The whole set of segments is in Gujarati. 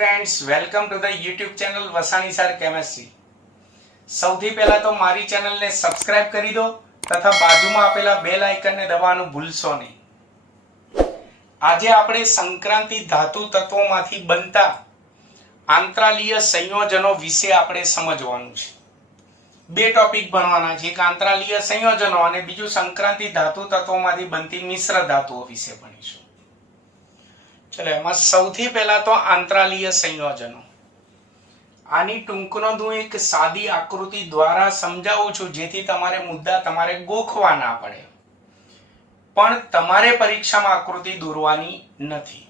Friends, welcome to the YouTube channel Vasani sir chemistry. સૌથી પહેલા તો મારી ચેનલને સબસ્ક્રાઇબ કરી દો તથા બાજુમાં આપેલા બેલ આઇકનને દબાવવાનું ભૂલશો નહીં। આજે આપણે સંક્રાંતિ ધાતુ તત્વોમાંથી બનતા આંતરાલીય સંયોજનો વિશે આપણે સમજવાનું છે। બે ટોપિક ભણવાના છે, એક આંતરાલીય સંયોજનો અને બીજું સંક્રાંતિ ધાતુ તત્વોમાંથી બનતી મિશ્ર ધાતુઓ વિશે ભણીશું। चलो एम सौथी पहला तो आंतरालीय संयोजनों। आनी टूंकनोंध हूँ एक सादी आकृति द्वारा समजावुं छुं जेथी तमारे मुद्दा तमारे गोखवा ना पड़े, पण तमारे परीक्षा में आकृति दोरवानी नथी।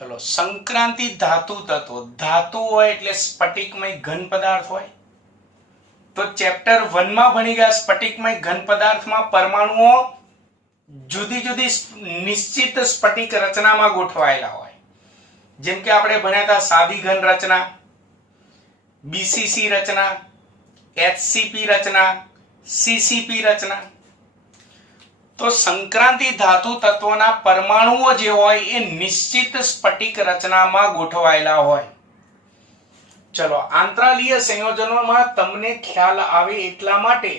चलो, संक्रांति धातु तत्व, धातु होय एटले स्फटिकमय घन पदार्थ होय। तो चैप्टर 1 में भणी गया स्फटिकमय घन पदार्थ में परमाणुओं जुदी जुदी निश्चित स्फटिक रचना में गोठवायेला होय। जेम के आपणे भण्या था सादी घन रचना, बीसीसी रचना, एचसीपी रचना, सीसीपी रचना। तो संक्रांति धातु तत्वोना परमाणुओ जे होय ए निश्चित स्फटिक रचना में गोठवायेला होय। चलो, आंतरालीय संयोजनों में तमने ख्याल आवे एटला माटे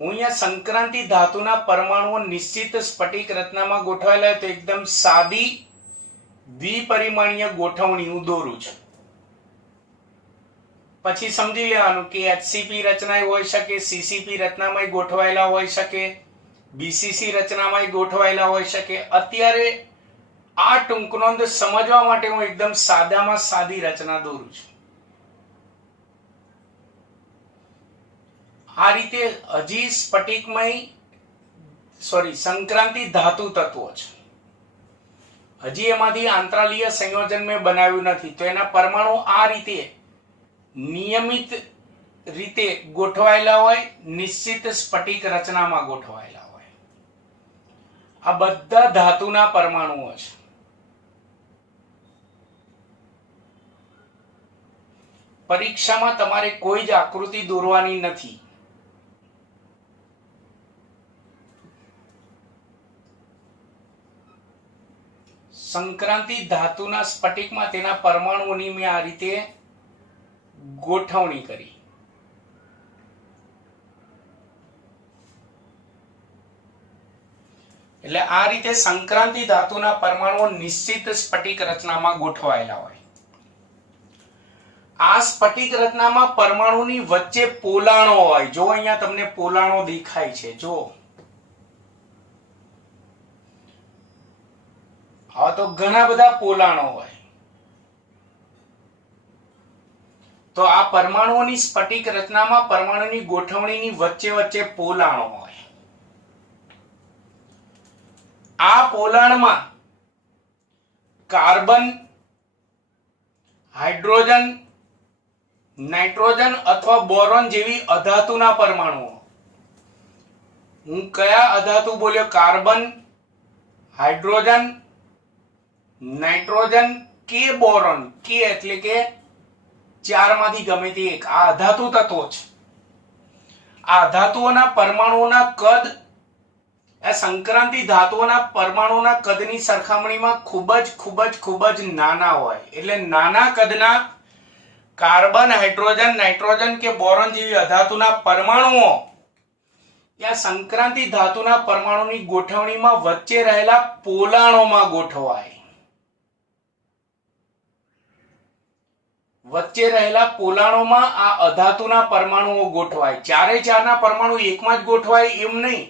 हूँ अहींया संक्रांति धातुना परमाणुओ निश्चित स्फटिक रचना में गोठवायेला तो एकदम सादी द्विपरिमाणीय गोठवणी हूँ दोरूं छुं। पछी समजी लेवानुं के एचसीपी रचना होई शके, सीसीपी रचना में गोठवायेला होई शके, बीसीसी रचना में गोठवायेला होई शके। अत्यारे आ टूंकनोंध समजवा माटे हूँ एकदम सादामां सादी रचना दोरूं छुं। आ रीते हजी स्फटिकमय संक्रांति धातु तत्वो छे, हजी एमांथी आंतरालीय संयोजन में बनाव्युं नथी। तो एना परमाणु आ रीते नियमित रीते गोठवायेला होय, निश्चित स्फटिक रचना में गोठवायेला होय। आ बधा धातुना परमाणुओ छे। परीक्षा में तमारे कोई ज आकृति दोरवानी नथी। संक्रांति धातुना स्फटिक में तेना परमाणुओनी में आ रीते गोठवणी करी। એટલે આ રીતે સંક્રાંતિ ધાતુના પરમાણુઓ નિશ્ચિત સ્ફટિક રચનામાં ગોઠવાયેલા હોય। આ સ્ફટિક રચનામાં પરમાણુની વચ્ચે પોલાણો હોય। જો અહીંયા તમને પોલાણો દેખાય છે, જો હા તો ઘણા બધા પોલાણો હોય। તો આ પરમાણુઓની સ્ફટિક રચનામાં પરમાણુની ગોઠવણીની વચ્ચે વચ્ચે પોલાણો હોય। આ પોલાણમાં કાર્બન, હાઇડ્રોજન, નાઇટ્રોજન अथवा बोरोन જેવી અધાતુના પરમાણુઓ। હું કયા અધાતુ બોલ્યો? કાર્બન, હાઇડ્રોજન, नाइट्रोजन के बोरोन। के એટલે કે ચાર માંથી ગમે તે એક। આ અધાતુ તત્વો છે। આ ધાતુઓના પરમાણુઓના કદ આ સંક્રાંતિ ધાતુઓના પરમાણુઓના કદની સરખામણીમાં ખૂબ જ નાના હોય। એટલે નાના કદના કાર્બન, હાઇડ્રોજન, નાઇટ્રોજન કે બોરોન જેવી અધાતુના પરમાણુઓ या संक्रांति धातुना परमाणुनी गोठवणीमां वच्चे रहेला पोलाणोमां गोठवाय। वच्चे रहेला पोलाणोमां आ अधातुना परमाणुओ गोठवाय। चारे चारना परमाणु एकमां ज गोठवाय एम नहीं।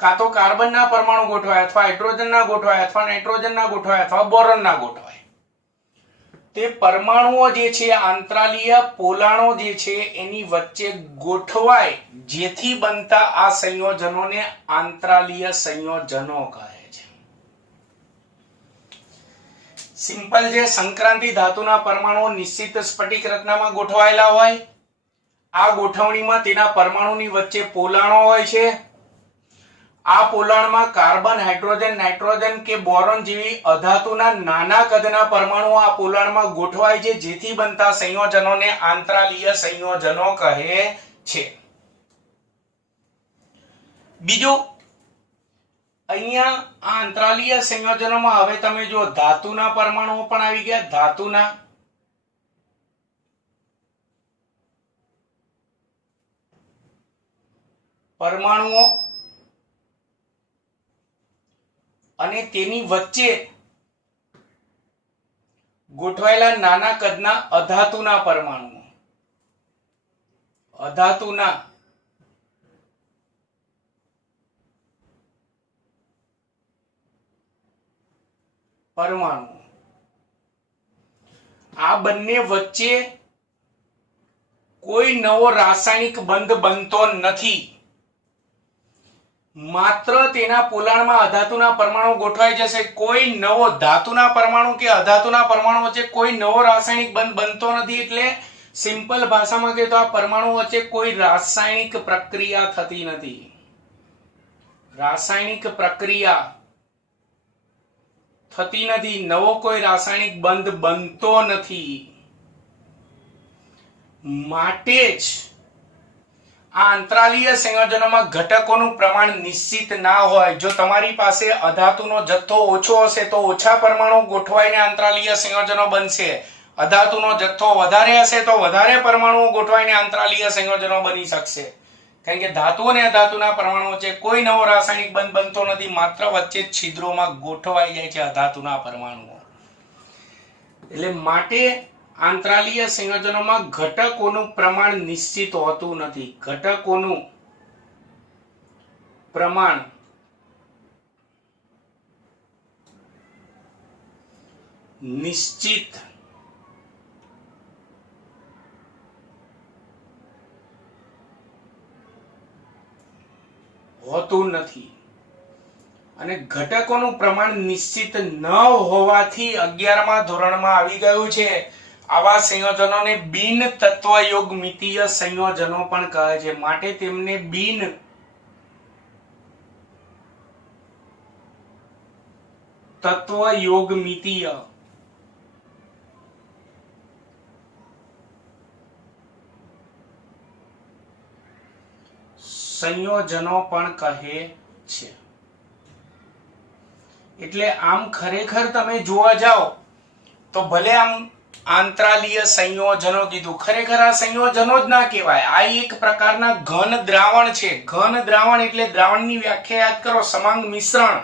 कां तो कार्बनना परमाणु गोठवाय, अथवा हाइड्रोजनना गोठवाय, अथवा नाइट्रोजनना गोठवाय, अथवा बोरोनना गोठवाय। ते परमाणुओ जे छे आंतरालीय पोलाणो जे छे एनी वच्चे गोठवाय, जेथी बनता आ संयोजनोने आंतरालीय संयोजनो कहे छे। सिंपल जे संक्रांति धातुना परमाणुओ निश्चित स्फटिक रचनामां गोठवायेला होय। आ गोठवणीमां तेना परमाणुनी वच्चे पोलाणो होय छे। आ पोलाणमां कार्बन, हाइड्रोजन, नाइट्रोजन के बोरोन जेवी अधातुना नाना कदना परमाणुओ आ पोलाणमां गोठवाय छे, जेथी बनता संयोजनोने आंतरालीय संयोजनो कहे छे। बीजું અહીંયા આ અંતરાલીય સંયોજનોમાં હવે તમે જો ધાતુના પરમાણુઓ પણ આવી ગયા. ધાતુના પરમાણુઓ અને તેની વચ્ચે ગોઠવાયેલા નાના કદના અધાતુના પરમાણુઓ. અધાતુના પરમાણુ, આ બંને વચ્ચે કોઈ નવો રાસાયણિક બંધ બનતો નથી. માત્ર તેના પોલાણમાં અધાતુના પરમાણુ ગોઠવાઈ જશે. કોઈ નવો ધાતુના પરમાણુ કે અધાતુના પરમાણુ વચ્ચે કોઈ નવો રાસાયણિક બંધ બનતો નથી. એટલે સિમ્પલ ભાષામાં કહીએ તો આ પરમાણુ વચ્ચે કોઈ રાસાયણિક પ્રક્રિયા થતી નથી. રાસાયણિક પ્રક્રિયા થતી નથી. નવો કોઈ રાસાયણિક બંધ બનતો નથી. માટે જ આ અંતરાલીય સંયોજનોમાં ઘટકોનું પ્રમાણ નિશ્ચિત ના હોય. જો તમારી પાસે અધાતુનો જથ્થો ઓછો હશે તો ઓછા પરમાણુ ગોઠવાઈને અંતરાલીય સંયોજનો બનશે. અધાતુનો જથ્થો વધારે હશે તો વધારે પરમાણુઓ ગોઠવાઈને અંતરાલીય સંયોજનો બની શકશે. કારણ કે ધાતુ અને અધાતુના પરમાણુ વચ્ચે કોઈ નવો રાસાયણિક બંધ બનતો નથી. માત્ર વચ્ચે છિદ્રોમાં ગોઠવાઈ જાય છે અધાતુના પરમાણુઓ. એટલે માટે આંતરાલીય સંયોજનોમાં ઘટકોનું પ્રમાણ નિશ્ચિત હોતું નથી. ઘટકોનું પ્રમાણ નિશ્ચિત હોતું નથી. અને ઘટકોનું પ્રમાણ નિશ્ચિત ન હોવાથી 11મા ધોરણમાં આવી ગયું છે આવા સંયોજનોને બિન તત્વયોગમિતીય સંયોજનો પણ કહે છે. માટે તેમને બિન તત્વયોગમિતીય સંયોજનો પણ કહે છે. એટલે આમ ખરેખર તમે જોવા જાઓ તો ભલે આમ આંતરાલીય સંયોજનો કીધું, ખરેખર આ સંયોજનો જ ના કહેવાય. આ એક પ્રકારના ઘન દ્રાવણ છે. ઘન દ્રાવણ એટલે દ્રાવણની વ્યાખ્યા યાદ કરો, સમાંગ મિશ્રણ.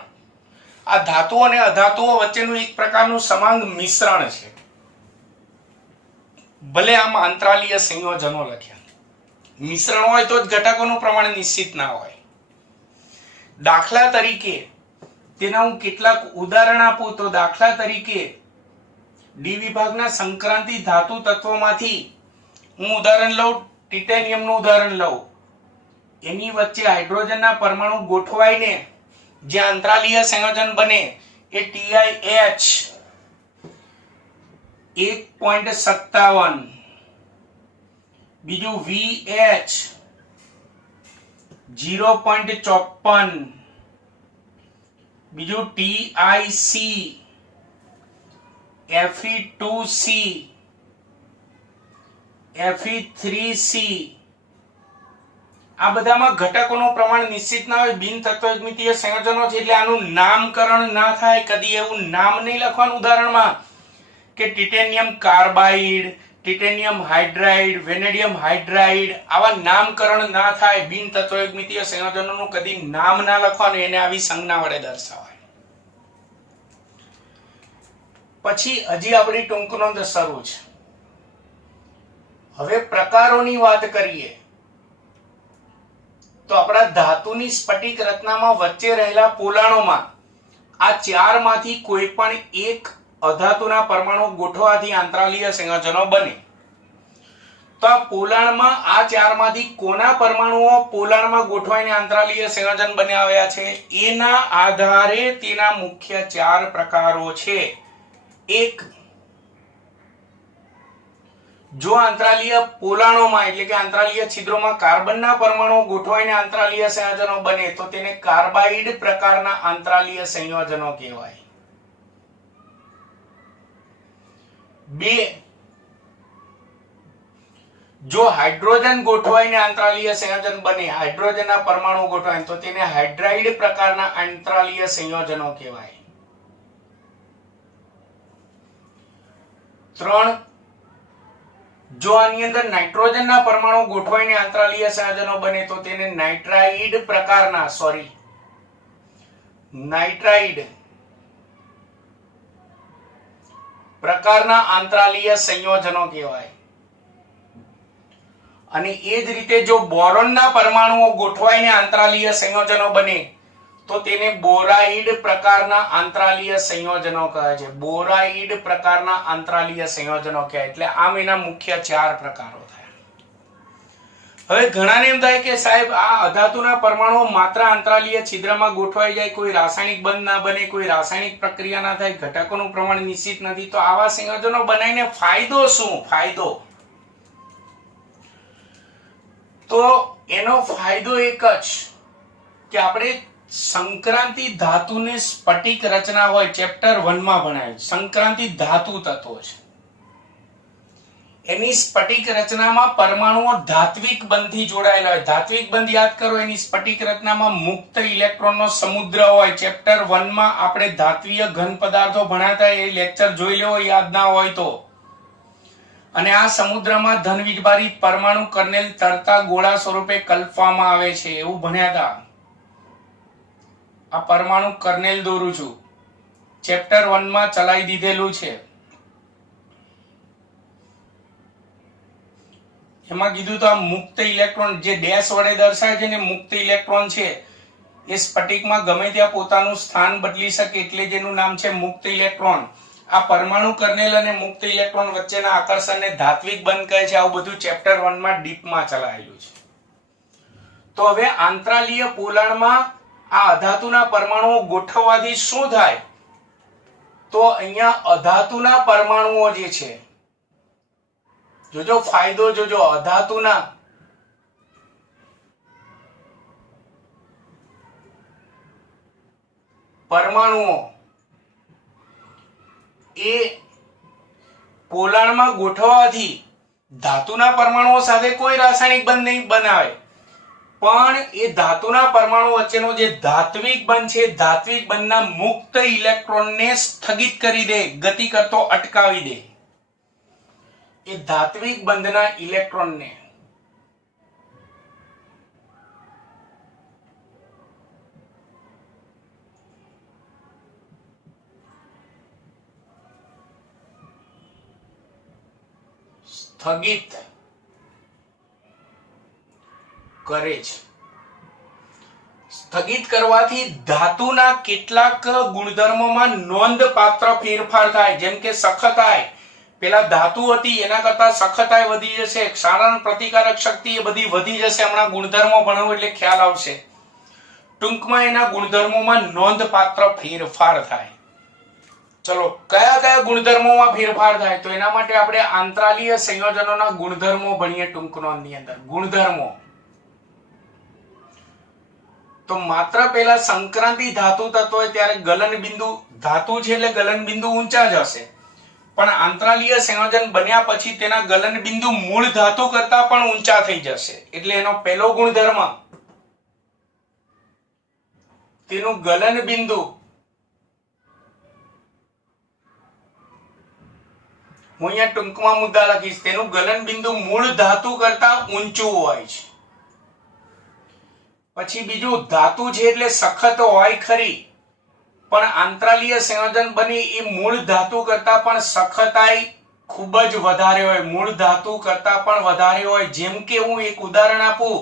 આ ધાતુઓ અને અધાતુઓ વચ્ચેનું એક પ્રકારનું સમાંગ મિશ્રણ છે. ભલે આમ આંતરાલીય સંયોજનો લખ્યા, મિશ્રણ હોય તો જ ઘટકોનું પ્રમાણ નિશ્ચિત ના હોય. દાખલા તરીકે તેના હું કેટલાક ઉદાહરણ આપું તો દાખલા તરીકે ડી વિભાગના સંક્રાંતિ ધાતુ તત્વોમાંથી હું ઉદાહરણ લઉં, ટિટેનિયમનું ઉદાહરણ લઉં. એની વચ્ચે હાઇડ્રોજનના પરમાણુ ગોઠવાઈને જે આંતરાલીય સંયોજન બને એ TiH 1.57, બીજું VH 0.54, બીજું TiC Fe2C Fe3C. આ બધામાં ઘટકોનું પ્રમાણ નિશ્ચિત ના હોય, બિન તત્વયોગમિતીય સંયોજનો છે. એટલે આનું નામકરણ ના થાય. કદી એવું નામ નહીં લખવાનું ઉદાહરણમાં કે titanium carbide, titanium hydride, vanadium hydride. આવા નામકરણ ના થાય. બિન તત્વયોગમિતીય સંયોજનોનું કદી નામ ના લખવાનું, એને આવી સંજ્ઞા વડે દર્શાવાય. પછી હજી આપણી ટૂંક નોંધ શરૂ છે. હવે પ્રકારોની વાત કરીએ તો આપણા ધાતુની સ્ફટિક રચનામાં વચ્ચે રહેલા પોલાણોમાં આ ચારમાંથી કોઈ પણ એક અધાતુના પરમાણુ ગોઠવાથી આંતરાલીય સંયોજનો બને. તો આ પોલાણમાં આ ચારમાંથી કોના પરમાણુઓ પોલાણમાં ગોઠવાઈને આંતરાલીય સંયોજન બનાવ્યા છે એના આધારે તેના મુખ્ય ચાર પ્રકારો છે. એક, જો આંતરાલીય પોલાણોમાં એટલે કે આંતરાલીય છિદ્રોમાં કાર્બનના પરમાણુ ગોઠવાઈને આંતરાલીય સંયોજનો બને તો તેને કાર્બાઇડ પ્રકારના આંતરાલીય સંયોજનો કહેવાય. બે, જો હાઇડ્રોજન ગોઠવાઈને આંતરાલીય સંયોજન બને, હાઇડ્રોજનના પરમાણુ ગોઠવાય તો તેને હાઇડ્રાઇડ પ્રકારના આંતરાલીય સંયોજનો કહેવાય. 3 જો આની અંદર નાઇટ્રોજનના પરમાણુ ગોઠવાઈને આંતરાલીય સંયોજનો બને તો તેને નાઇટ્રાઇડ પ્રકારના આંતરાલીય સંયોજનો કહેવાય. અને એ જ રીતે જો બોરોનના પરમાણુઓ ગોઠવાઈને આંતરાલીય સંયોજનો બને તો તેને બોરાઇડ પ્રકારના આંતરાલીય સંયોજનો કહે છે. બોરાઇડ પ્રકારના આંતરાલીય સંયોજનો કહે. એટલે આમ એના મુખ્ય 4 પ્રકારો થયા. હવે ઘણાને એમ થાય કે સાહેબ આ અધાતુના પરમાણુઓ માત્ર આંતરાલીય છિદ્રમાં ગોઠવાઈ જાય, કોઈ રાસાયણિક બંધ ના બને, કોઈ રાસાયણિક પ્રક્રિયા ના થાય, ઘટકોનું પ્રમાણ નિશ્ચિત નથી, તો આવા સંયોજનો બનાવીને ફાયદો શું? ફાયદો તો એનો ફાયદો એક જ કે આપણે સંક્રાંતિ ધાતુને સ્ફટિક રચના હોય, ચેપ્ટર 1 માં ભણાય. સંક્રાંતિ ધાતુ તત્વો છે, એની સ્ફટિક રચનામાં પરમાણુઓ ધાત્વિક બંધથી જોડાયેલા હોય. ધાત્વિક બંધ યાદ કરો, એની સ્ફટિક રચનામાં મુક્ત ઇલેક્ટ્રોનનો સમુદ્ર હોય. ચેપ્ટર 1 માં આપણે ધાત્વીય ઘન પદાર્થો ભણાતા, એ લેક્ચર જોઈ લેવો યાદ ના હોય તો. અને આ સમુદ્રમાં ધન વિભારિત પરમાણુ કરેલ તરતા ગોળા સ્વરૂપે કલ્પવામાં આવે છે, એવું ભણ્યા હતા. આ પરમાણુ કર્નેલ દોરું છું, ચેપ્ટર 1 માં ચલાવી દીધેલું છે. એમાં કીધું તો આ મુક્ત ઇલેક્ટ્રોન જે ડેશ વડે દર્શાવે છે ને, મુક્ત ઇલેક્ટ્રોન છે એ સ્ફટિકમાં ગમે ત્યાં પોતાનું સ્થાન બદલી શકે, એટલે જેનું નામ છે મુક્ત ઇલેક્ટ્રોન. આ પરમાણુ કર્નેલ અને મુક્ત ઇલેક્ટ્રોન વચ્ચેના આકર્ષણને ધાત્વિક બંધ કહે છે. આવું બધું ચેપ્ટર 1 માં ડીપમાં ચલાવેલું છે. તો હવે આંતરાલીય પોલાણમાં આ અધાતુના પરમાણુઓ ગોઠવવાથી શું થાય? તો અહીંયા અધાતુના પરમાણુઓ જે છે, જોજો ફાયદો જોજો, અધાતુના પરમાણુઓ એ પોલાણમાં ગોઠવવાથી ધાતુના પરમાણુઓ સાથે કોઈ રાસાયણિક બંધ નહીં બનાવે, પણ એ ધાતુના પરમાણુ વચ્ચેનો જે ધાત્વિક બંધ છે, ધાત્વિક બંધના મુક્ત ઇલેક્ટ્રોનને સ્થગિત કરી દે, ગતિ કરતો અટકાવી દે. એ ધાત્વિક બંધના ઇલેક્ટ્રોનને સ્થગિત કરે છે. સ્થગિત કરવાથી ધાતુના કેટલાક ગુણધર્મોમાં નોંધપાત્ર ફેરફાર થાય. જેમ કે સખતાઈ, પેલા ધાતુ હતી એના કરતા સખતાઈ વધી જશે, ક્ષારણ પ્રતિકારક શક્તિ એ બધી વધી જશે. હમણાં ગુણધર્મો ભણવું એટલે ખ્યાલ આવશે. ટૂંકમાં એના ગુણધર્મોમાં નોંધપાત્ર ફેરફાર થાય. ચલો, કયા કયા ગુણધર્મોમાં ફેરફાર થાય? તો એના માટે આપણે આંતરાલીય સંયોજનોના ગુણધર્મો ભણીએ ટૂંક નોંધની અંદર. ગુણધર્મો તો માત્ર પેલા સંક્રાંતિ ધાતુ તત્વ હોય ત્યારે ગલન બિંદુ, ધાતુ છે એટલે ગલન બિંદુ ઊંચા જ હશે, પણ આંતરાલીય સંયોજન બન્યા પછી તેના ગલન બિંદુ મૂળ ધાતુ કરતા પણ ઊંચા થઈ જશે. એટલે એનો પહેલો ગુણધર્મ, તેનું ગલન બિંદુ હું અહીંયા ટૂંકમાં મુદ્દા લખીશ, તેનું ગલન બિંદુ મૂળ ધાતુ કરતા ઊંચું હોય છે. પછી બીજું, ધાતુ છે એટલે સખત હોય ખરી, પણ આંતરાલીય સંયોજન બની એ મૂળ ધાતુ કરતા પણ સખતાઈ ખૂબ જ વધારે હોય, મૂળ ધાતુ કરતા પણ વધારે હોય. જેમ કે હું એક ઉદાહરણ આપું,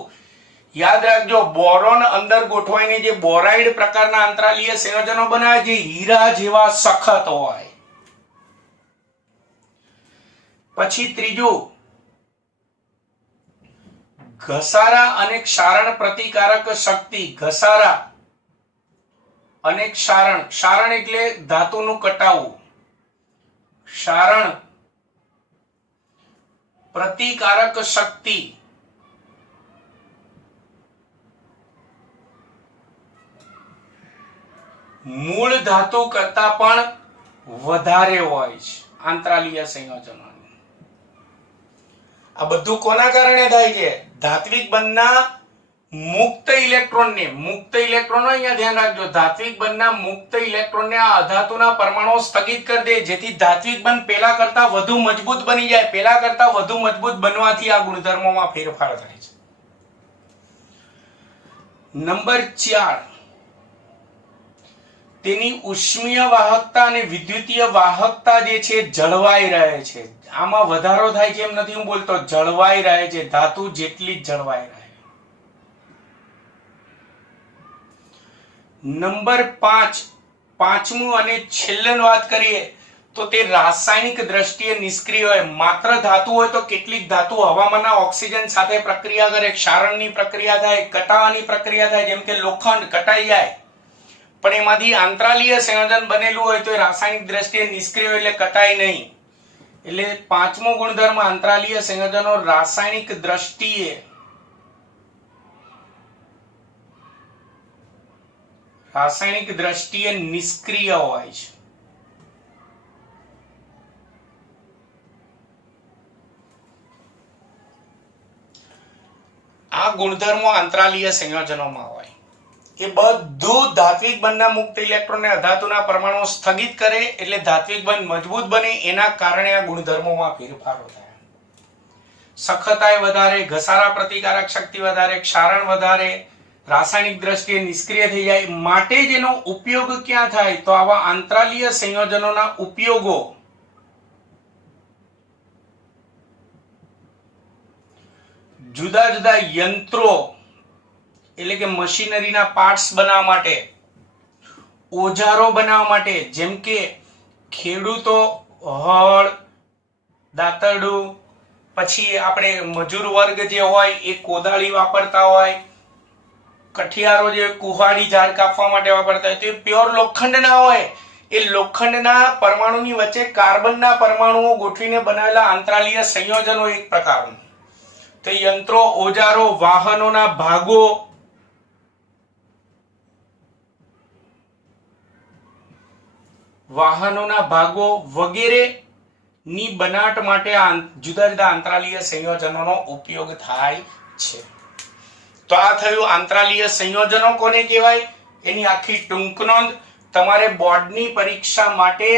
યાદ રાખજો, બોરોન અંદર ગોઠવાઈને જે બોરાઇડ પ્રકારના આંતરાલીય સંયોજનો બનાવે છે, હીરા જેવા સખત હોય. પછી ત્રીજું, ઘસારા અને ક્ષારણ પ્રતિકારક શક્તિ. ઘસારા અને ક્ષારણ, ક્ષારણ એટલે ધાતુનું કટાવું, ક્ષારણ પ્રતિકારક શક્તિ મૂળ ધાતુ કરતા પણ વધારે હોય છે આંતરાલીય સંયોજનો. આ બધું કોના કારણે થાય છે? ધાત્વિક બંધના મુક્ત ઇલેક્ટ્રોનને, મુક્ત ઇલેક્ટ્રોન અહીંયા ધ્યાન રાખજો, ધાત્વિક બંધના મુક્ત ઇલેક્ટ્રોનને આ અધાતુના પરમાણુઓ સ્થગિત કરી દે, જેથી ધાત્વિક બંધ પેલા કરતા વધુ મજબૂત બની જાય. પેલા કરતા વધુ મજબૂત બનવાથી આ ગુણધર્મોમાં ફેરફાર થાય છે. નંબર 4, તેની ઉષ્મીય વાહકતા અને વિદ્યુતીય વાહકતા જે છે જળવાઈ રહે છે. આમાં વધારો થાય છે એમ નથી હું બોલતો, જળવાઈ રહે છે, ધાતુ જેટલી જ જળવાઈ રહે. નંબર 5, પાંચમું અને છેલ્લું વાત કરીએ તો તે રાસાયણિક દ્રષ્ટિએ નિષ્ક્રિય હોય. માત્ર ધાતુ હોય તો કેટલીક ધાતુ હવામાંના ઓક્સિજન સાથે પ્રક્રિયા કરે, ક્ષારણની પ્રક્રિયા થાય, કટાવાની પ્રક્રિયા થાય, જેમ કે લોખંડ કટાઈ જાય, પણ એમાંથી આંતરાલીય સંયોજન બનેલું હોય તો એ રાસાયણિક દ્રષ્ટિએ નિષ્ક્રિય એટલે કટાય નહીં. એટલે પાંચમો ગુણધર્મ આંતરાલીય સંયોજનો રાસાયણિક દ્રષ્ટિએ નિષ્ક્રિય હોય છે. આ ગુણધર્મો આંતરાલીય સંયોજનોમાં હોય. એ બધું ધાત્વિક બંધના મુક્ત ઇલેક્ટ્રોનને અધાતુના પરમાણુઓ સ્થગિત કરે એટલે ધાત્વિક બંધ મજબૂત બને. એના કારણે આ ગુણધર્મોમાં ફેરફારો થાય. સખતાઈ વધારે, ઘસારા પ્રતિકારક શક્તિ વધારે, ક્ષારણ વધારે, રાસાયણિક દ્રષ્ટિએ નિષ્ક્રિય થઈ જાય. માટે જ એનો ઉપયોગ ક્યાં થાય? તો આવા આંતરાલીય સંયોજનોના ઉપયોગો જુદા જુદા યંત્રો એટલે કે મશીનરીના પાર્ટ્સ બનાવવા માટે, ઓજારો બનાવવા માટે, જેમ કે ખેડૂતો હળ, દાતરડું, પછી આપણે મજૂર વર્ગ જે હોય એ કોદાળી વાપરતા હોય, કઠિયારો જે કુહાડી ઝાડ કાપવા માટે વાપરતા હોય, તો એ પ્યોર લોખંડ ના હોય. એ લોખંડના પરમાણુની વચ્ચે કાર્બનના પરમાણુઓ ગોઠવીને બનાવેલા આંતરાલીય સંયોજનો એક પ્રકારનું. તો યંત્રો, ઓજારો, વાહનોના ભાગો વગેરે ની બનાવટ માટે જુદા જુદા આંતરાલીય સંયોજનોનો ઉપયોગ થાય છે. તો આ થયું આંતરાલીય સંયોજનો કોને કહેવાય એની આખી ટૂંક નોંધ. તમારે બોર્ડની પરીક્ષા માટે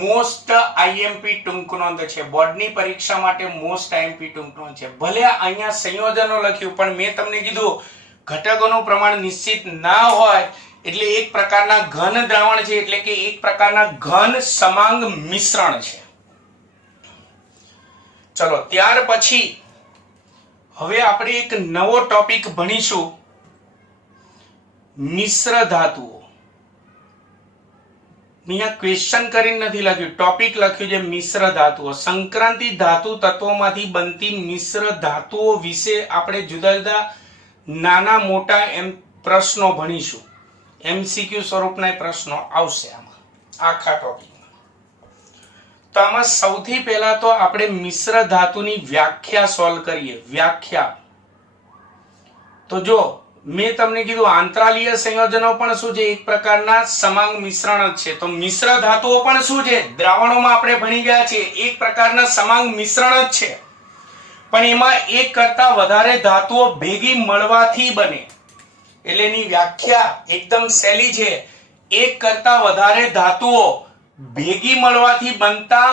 મોસ્ટ આઈએમપી ટૂંક નોંધ છે. બોર્ડની પરીક્ષા માટે મોસ્ટ આઈએમપી ટૂંક નોંધ છે. ભલે અહીંયા સંયોજનો લખ્યું પણ મેં તમને કીધું ઘટકોનું પ્રમાણ નિશ્ચિત ના હોય એટલે એક પ્રકારના ઘન દ્રાવણ છે, એટલે કે એક પ્રકારના ઘન સમાંગ મિશ્રણ છે. ચલો ત્યાર પછી હવે આપણે એક નવો ટોપિક ભણીશું, મિશ્ર ધાતુઓ. અહીંયા ક્વેશ્ચન કરીને નથી લખ્યું, ટોપિક લખ્યું છે મિશ્ર ધાતુઓ. સંક્રાંતિ ધાતુ તત્વોમાંથી બનતી મિશ્ર ધાતુઓ વિશે આપણે જુદા જુદા નાના મોટા પ્રશ્નો ભણીશું. એમસીક્યુ સ્વરૂપના પ્રશ્નો આવશે આમાં આખા ટોપિકમાં. તો આમાં સૌથી પહેલા તો આપણે મિશ્ર ધાતુની વ્યાખ્યા સોલ્વ કરીએ. વ્યાખ્યા તો જો મેં તમને કીધું આંતરાલીય સંયોજનો પણ શું છે? એક પ્રકારના સમાંગ મિશ્રણ જ છે. તો મિશ્ર ધાતુઓ પણ શું છે? દ્રાવણોમાં આપણે ભણી ગયા છીએ, એક પ્રકારના સમાંગ મિશ્રણ જ છે. પણ એમાં એક કરતા વધારે ધાતુઓ ભેગી મળવાથી બને. એટલે એની વ્યાખ્યા એકદમ સહેલી છે. એક કરતા વધારે ધાતુઓ ભેગી મળવાથી બનતા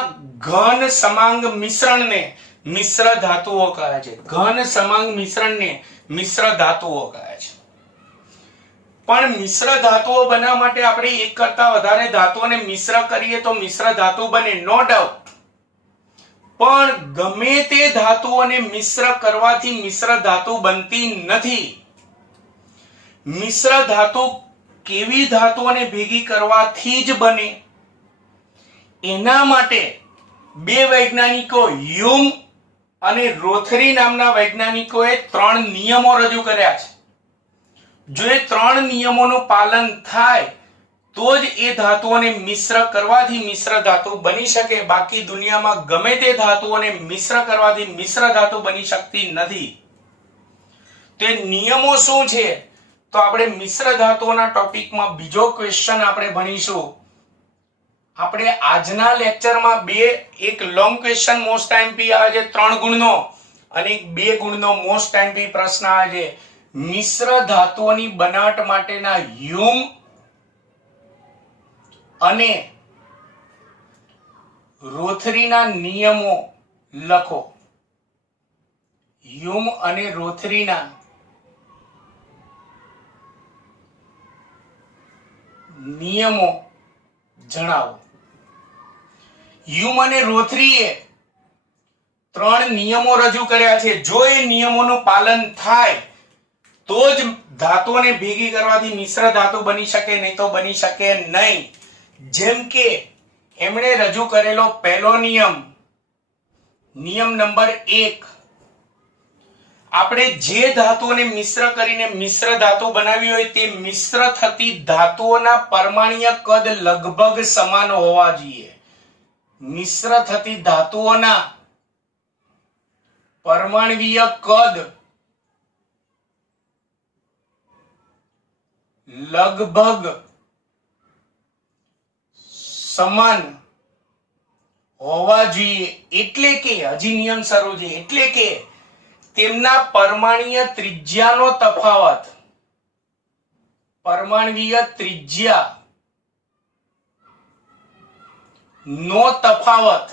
ઘન સમાંગ મિશ્રણને મિશ્ર ધાતુઓ કહે છે. ઘન સમાંગ મિશ્રણને મિશ્ર ધાતુઓ કહે છે. પણ મિશ્ર ધાતુઓ બનાવવા માટે આપણે એક કરતા વધારે ધાતુઓને મિશ્ર કરીએ તો મિશ્ર ધાતુ બને, નો ડાઉટ. પણ ગમે તે ધાતુઓને મિશ્ર કરવાથી મિશ્ર ધાતુ બનતી નથી. મિશ્ર ધાતુ કેવી ધાતુઓને ભેગી કરવાથી જ બને. એના માટે બે વૈજ્ઞાનિકો હ્યુમ અને રોથરી નામના વૈજ્ઞાનિકોએ 3 નિયમો રજૂ કર્યા છે. જો એ 3 નિયમોનું પાલન થાય તો જ એ ધાતુઓને મિશ્ર કરવાથી મિશ્ર ધાતુ બની શકે. બાકી દુનિયામાં ગમે તે ધાતુઓને મિશ્ર કરવાથી મિશ્ર ધાતુ બની શકતી નથી. તે નિયમો શું છે? તો આપણે મિશ્ર ધાતુઓના ટોપિકમાં બીજો ક્વેશ્ચન આપણે ભણીશું. આપણે આજના લેક્ચરમાં એક લોંગ ક્વેશ્ચન મોસ્ટ આઈએમપી આવે છે 3 ગુણનો, અને 2 ગુણનો મોસ્ટ ટાઈમથી પ્રશ્ન આવે છે, મિશ્ર ધાતુઓની બનાવટ માટેના હ્યુમ અને રોથરીના નિયમો લખો. હ્યુમ અને રોથરીના નિયમો જણાવો. હ્યુમ અને રોથરીએ 3 નિયમો રજૂ કર્યા છે. જો એ નિયમોનું પાલન થાય તો જ ધાતુઓને ભેગી કરવાથી મિશ્ર ધાતુ બની શકે, નહીં તો બની શકે નહીં. જેમ કે એમણે રજૂ કરેલો પહેલો નિયમ, નિયમ નંબર 1, આપણે જે ધાતુઓને મિશ્ર કરીને મિશ્ર ધાતુ બનાવી હોય તે મિશ્ર થતી ધાતુઓના પરમાણ્વીય કદ લગભગ સમાન હોવા જોઈએ. મિશ્ર થતી ધાતુઓના પરમાણ્વીય કદ લગભગ સમાન હોવા જોઈએ. એટલે કે હજી નિયમ શરૂ છે. એટલે કે તેમના પરમાણ્વીય ત્રિજ્યાનો તફાવત, પરમાણ્વીય ત્રિજ્યા નો તફાવત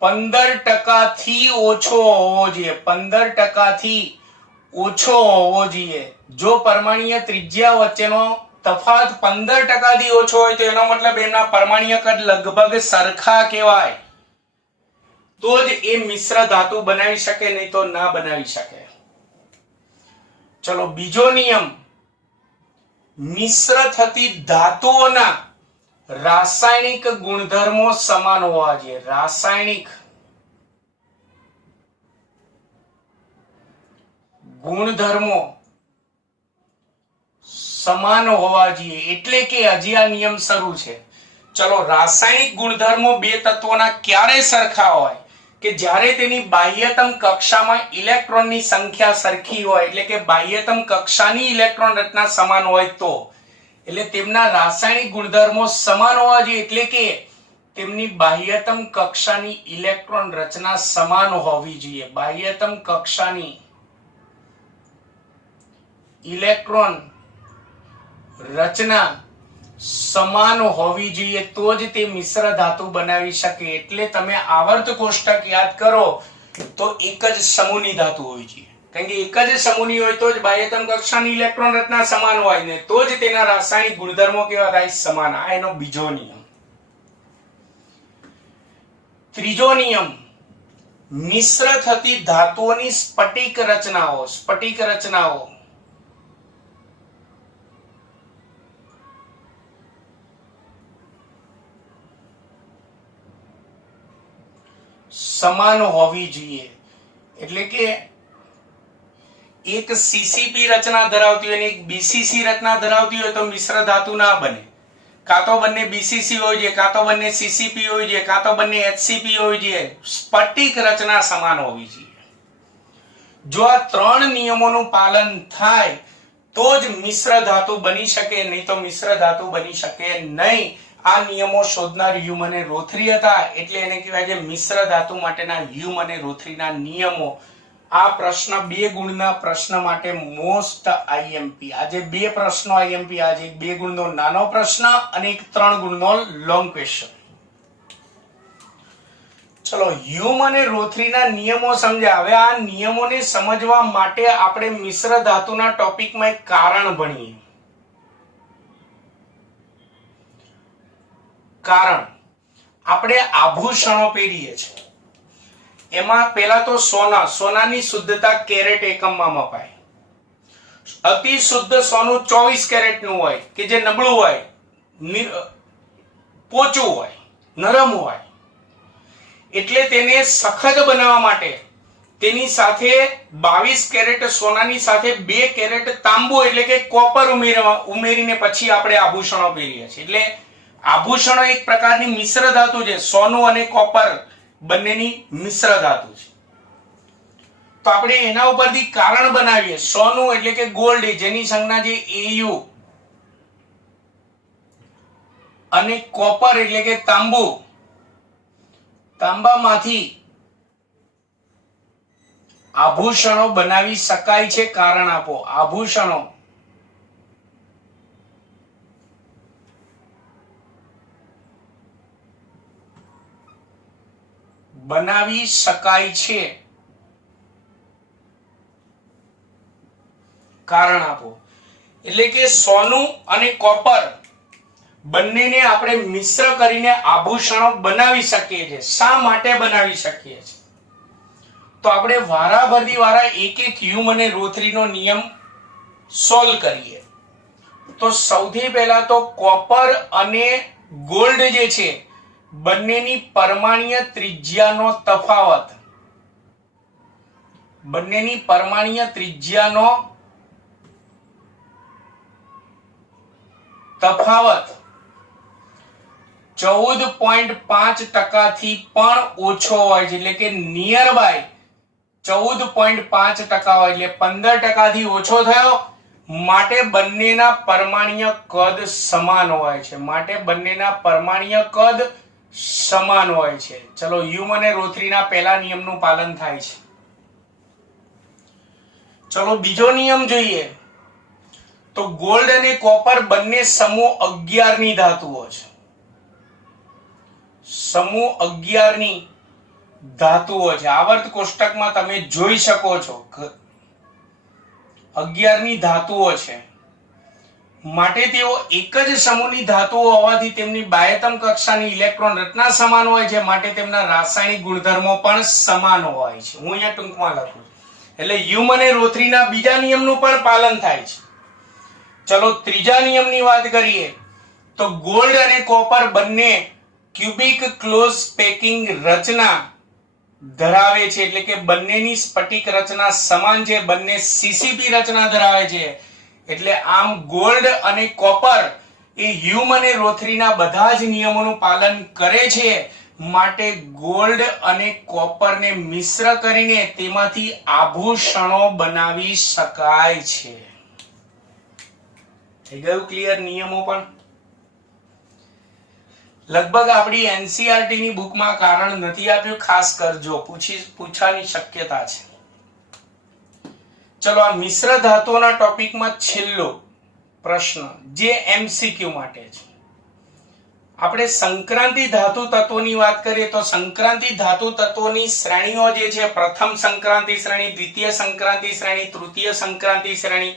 15% થી ઓછો હોવો જોઈએ. 15% થી ઓછો હોવો જોઈએ. જો પરમાણ્વીય ત્રિજ્યા વચ્ચેનો તફાવત 15% થી ઓછો હોય તો એનો મતલબ એના પરમાણ્વીય કદ લગભગ સરખા કહેવાય. તો જ એ મિશ્ર ધાતુ બનાવી શકે, નહીં તો ના બનાવી શકે. ચલો બીજો નિયમ, મિશ્ર થતી ધાતુઓના રાસાયણિક ગુણધર્મો સમાન હોવા જોઈએ. રાસાયણિક ગુણધર્મો સમાન હોવા જોઈએ. એટલે કે હજી આ નિયમ શરૂ છે. ચલો રાસાયણિક ગુણધર્મો બે તત્વોના ક્યારે સરખા હોય કે જ્યારે તેની બાહ્યતમ કક્ષામાં ઇલેક્ટ્રોનની સંખ્યા સરખી હોય, એટલે કે બાહ્યતમ કક્ષાની ઇલેક્ટ્રોન રચના સમાન હોય તો. એટલે તેમના રાસાયણિક ગુણધર્મો સમાન હોવા જોઈએ. એટલે કે તેમની બાહ્યતમ કક્ષાની ઇલેક્ટ્રોન રચના સમાન હોવી જોઈએ. બાહ્યતમ કક્ષાની ઇલેક્ટ્રોન રચના સમાન હોવી જોઈએ તો જ તે મિશ્ર ધાતુ બનાવી શકે. એટલે તમે આવર્ત કોષ્ટક યાદ કરો તો એક જ સમૂહની ધાતુ હોવી જોઈએ. કારણ કે એક જ સમૂહની હોય તો જ બાહ્યતમ કક્ષાની ઇલેક્ટ્રોન રચના સમાન હોય ને તો જ તેના રાસાયણિક ગુણધર્મો કેવા થાય? સમાન. આ એનો બીજો નિયમ. ત્રીજો નિયમ, મિશ્ર થતી ધાતુઓની સ્ફટિક રચનાઓ. સ્ફટિક રચનાઓ સમાન હોવી જોઈએ. એટલે કે એક સીસીપી રચના ધરાવતી હોય અને એક બીસીસી રચના ધરાવતી હોય તો મિશ્ર ધાતુ ના બને. કાં તો બંને બીસીસી હોય છે, કાં તો બંને સીસીપી હોય છે, કાં તો બંને એચસીપી હોય છે. સ્ફટિક રચના સમાન હોવી જોઈએ. જો આ 3 નિયમોનું પાલન થાય તો જ મિશ્ર ધાતુ બની શકે, નહીં તો મિશ્ર ધાતુ બની શકે નહીં. આ નિયમો શોધનાર હ્યુમ અને રોથરી હતા. એટલે એને કહેવાય છે મિશ્ર ધાતુ માટેના હ્યુમ અને રોથરીના નિયમો. આ પ્રશ્ન 2 ગુણના પ્રશ્ન માટે મોસ્ટ આઈએમપી. આજે 2 પ્રશ્નો આઈએમપી. આજે 2 ગુણનો નાનો પ્રશ્ન અને એક 3 ગુણનો લોંગ ક્વેશ્ચન. ચલો હ્યુમ અને રોથરીના નિયમો સમજ્યા. હવે આ નિયમોને સમજવા માટે આપણે મિશ્ર ધાતુના ટોપિકમાં એક કારણ ભણીએ. કારણ આપણે આભૂષણો પહેરીએ છીએ. એમાં પહેલા તો સોનાની શુદ્ધતા કેરેટ એકમમાં મપાય. અતિ શુદ્ધ સોનું 24 કેરેટનું હોય કે જે નબળું હોય, પોચું હોય, નરમ હોય. એટલે તેને સખત બનાવવા માટે તેની સાથે 22 કેરેટ સોનાની સાથે 2 કેરેટ તાંબુ એટલે કે કોપર ઉમેરીને પછી આપણે આભૂષણો પહેરીએ છીએ. એટલે આભૂષણો એક પ્રકારની મિશ્ર ધાતુ છે. સોનું અને કોપર બંનેની મિશ્ર ધાતુ છે. તો આપણે એના ઉપરથી કારણ બનાવીએ. સોનું એટલે કે ગોલ્ડ, જેની સંજ્ઞા છે Au અને કોપર એટલે કે તાંબુ, તાંબામાંથી આભૂષણો બનાવી શકાય છે? કારણ આપો. આભૂષણો બનાવી શકાય છે, કારણ આપો. એટલે કે સોનું અને કોપર બંનેને આપણે મિશ્ર કરીને આભૂષણો બનાવી શકીએ છીએ. શા માટે બનાવી શકીએ છીએ? તો આપણે વારાફરતી એક એક હ્યુમ અને રો 3 નો નિયમ સોલ્વ કરીએ. તો સૌથી પહેલા તો કોપર અને ગોલ્ડ જે છે બંનેની પરમાણ્વીય ત્રિજ્યાનો તફાવત, બંનેની પરમાણ્વીય ત્રિજ્યાનો તફાવત 14.5% થી પણ ઓછો હોય છે. એટલે કે નિયર બાય 14.5% હોય, એટલે 15% થી ઓછો થયો, માટે બંનેના પરમાણ્વીય કદ સમાન હોય છે. માટે બંનેના પરમાણ્વીય કદ સમાન હોય છે. ચલો હ્યુમ અને રો 3 ના પહેલા નિયમનું પાલન થાય છે. ચલો બીજો નિયમ જોઈએ. તો ગોલ્ડ અને કોપર બંને સમૂહ 11 ની ધાતુઓ છે. સમૂહ 11 ની ધાતુઓ છે. આવર્ત કોષ્ટકમાં તમે જોઈ શકો છો 11 ની ધાતુઓ છે. માટે તેઓ એક જ સમૂહની ધાતુઓ હોવાથી તેમની બાહ્યતમ કક્ષાની ઇલેક્ટ્રોન રચના સમાન હોય છે. માટે તેમના રાસાયણિક ગુણધર્મો પણ સમાન હોય છે. હું અહીંયા ટૂંકમાં લખું છું. એટલે હ્યુમ અને રો 3 ના બીજા નિયમનું પણ પાલન થાય છે. ચલો ત્રીજા નિયમની વાત કરીએ. તો ગોલ્ડ અને કોપર બંને ક્યુબિક ક્લોઝ પેકિંગ રચના ધરાવે છે. એટલે કે બંનેની સ્ફટિક રચના સમાન છે. બંને સીસીપી રચના ધરાવે છે. એટલે આમ ગોલ્ડ અને કોપર એ હ્યુમ અને રો 3 ના બધા જ નિયમોનું પાલન કરે છે. માટે ગોલ્ડ અને કોપરને મિશ્ર કરીને તેમાંથી આભૂષણો બનાવી શકાય છે. થઈ ગયું ક્લિયર? નિયમો પણ લગભગ આપણી એનસીઈઆરટી ની બુકમાં કારણ નથી આપ્યું, ખાસ કરજો, પૂછવાની શક્યતા છે. ચલો આ મિશ્ર ધાતુઓના ટોપિકમાં છેલ્લો પ્રશ્ન જે એમસીક્યુ માટે છે. આપણે સંક્રાંતિ ધાતુ તત્વોની વાત કરીએ તો સંક્રાંતિ ધાતુ તત્વોની શ્રેણીઓ જે છે, પ્રથમ સંક્રાંતિ શ્રેણી, દ્વિતીય સંક્રાંતિ શ્રેણી, તૃતીય સંક્રાંતિ શ્રેણી.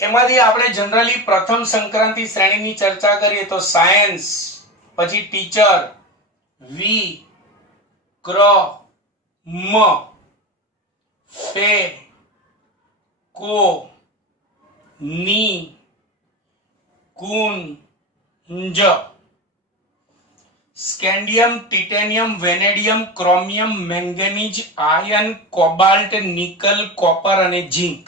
એમાંથી આપણે જનરલી પ્રથમ સંક્રાંતિ શ્રેણીની ચર્ચા કરીએ તો સાયન્સ, પછી ટીચર, વી, ક્ર, મ, ફે, કો, ની, કુન, જ, scandium, titanium, vanadium, chromium, manganese, iron, cobalt, nickel, copper અને ઝિંક.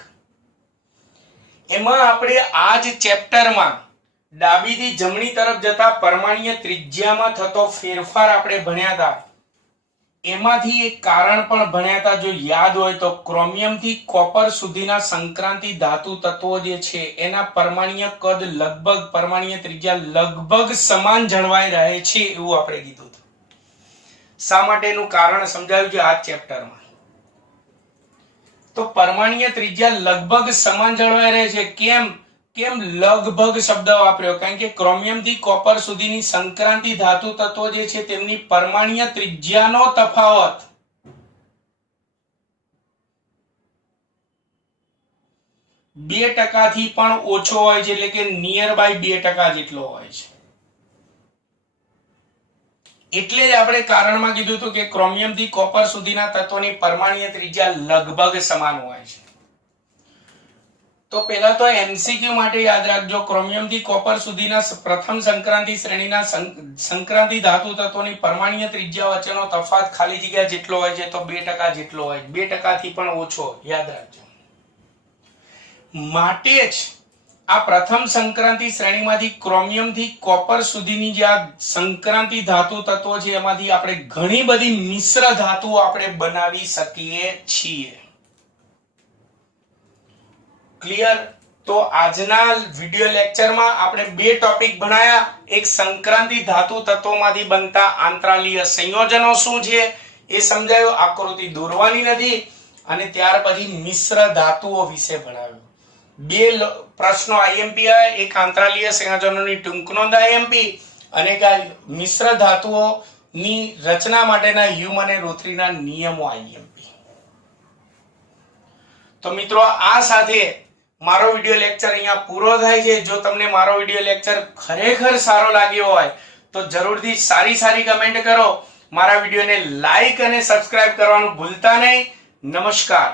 એમાં આપણે આ જ ચેપ્ટરમાં ડાબીથી જમણી તરફ જતા પરમાણ્વીય ત્રિજ્યામાં થતો ફેરફાર આપણે ભણ્યા હતા. એમાંથી એક કારણ પણ ભણ્યા હતા, જો યાદ હોય તો. ક્રોમિયમ થી કોપર સુધીના સંક્રાંતિ ધાતુ તત્વો જે છે એના પરમાણ્વીય કદ લગભગ, પરમાણ્વીય ત્રિજ્યા લગભગ સમાન જળવાઈ રહે છે એવું આપણે કીધું હતું. શા માટેનું કારણ સમજાવ્યું છે આ ચેપ્ટરમાં. તો પરમાણ્વીય ત્રિજ્યા લગભગ સમાન જળવાઈ રહે છે. કેમ લગભગ શબ્દ વાપર્યો? કારણ કે ક્રોમિયમ થી કોપર સુધીની સંક્રાંતિ ધાતુ તત્વો જે છે તેમની પરમાણ્વીય ત્રિજ્યાનો તફાવત 2% થી પણ ઓછો હોય છે. એટલે કે નિયર બાય 2% જેટલો હોય છે. એટલે જ આપણે કારણમાં કીધું હતું કે ક્રોમિયમ થી કોપર સુધીના તત્વોની પરમાણ્વીય ત્રિજ્યા લગભગ સમાન હોય છે. તો પહેલા તો એમસીક્યુ માટે યાદ રાખજો, ક્રોમિયમ થી કોપર સુધીના પ્રથમ સંક્રાંતિ શ્રેણીના સંક્રાંતિ ધાતુ તત્વોની પરમાણ્વીય ત્રિજ્યા વચ્ચેનો તફાવત ખાલી જગ્યા જેટલો હોય છે તો 2% જેટલો હોય, 2% થી પણ ઓછો, યાદ રાખજો. માટે જ આ પ્રથમ સંક્રાંતિ શ્રેણીમાંથી ક્રોમિયમ થી કોપર સુધીની જે આ સંક્રાંતિ ધાતુ તત્વો છે એમાંથી આપણે ઘણી બધી મિશ્ર ધાતુઓ આપણે બનાવી શકીએ છીએ. ક્લિયર? તો આજના વિડિયો લેક્ચરમાં આપણે બે ટોપિક ભણાયા. એક સંક્રાંતિ ધાતુ તત્વોમાંથી બનતા આંતરાલીય સંયોજનો શું છે એ સમજાયું, આકૃતિ દોરવાની નથી, અને ત્યાર પછી મિશ્ર ધાતુઓ વિશે ભણાવ્યું. બે પ્રશ્નો આઈએમપી આયા, એક આંતરાલીય સંયોજનોની ટૂંક નોંધ આઈએમપી અને એક મિશ્ર ધાતુઓની રચના માટેના હ્યુમ અને રોથરીના નિયમો આઈએમપી. તો મિત્રો આ સાથે મારો વિડિયો લેક્ચર અહીંયા પૂરો થાય છે. જો તમને મારો વિડિયો લેક્ચર ખરેખર સારો લાગ્યો હોય તો જરૂરથી સારી કમેન્ટ કરો. મારા વિડિયોને લાઈક અને સબસ્ક્રાઇબ કરવાનું ભૂલતા નહીં. નમસ્કાર.